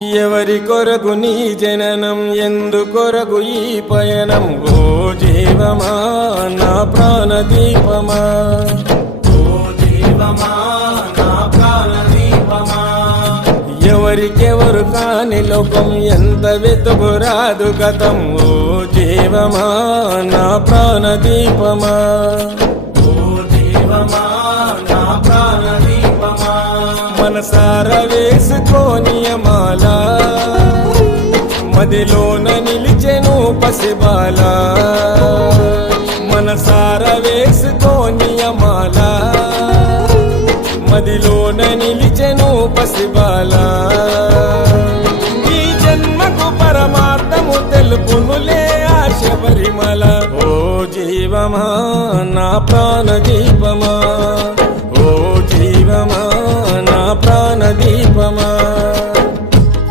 ఎవరి కొరకు నీ జననం ఎందుకొరకు ఈ పయనం ఓ జీవమా నా ప్రాణదీపమా ఓ జీవమా నా ప్రాణదీపమా ఎవరికెవరు కాని లోకం ఎంత వెతుకురాదు గతం ఓ జీవమా నా ప్రాణదీపమా ఓ జీవమా నా ప్రాణదీపమా మనసార వేసుకోని మాల మదిలోన నిలిచెను పసిబాల మనసార వేసుకోని మాల మదిలోన నిలిచెను పసిబాల ఈ జన్మకు పరమార్థము తెలుపునులే ఆశ పరిమళ ఓ జీవమా నా ప్రాణదీపమా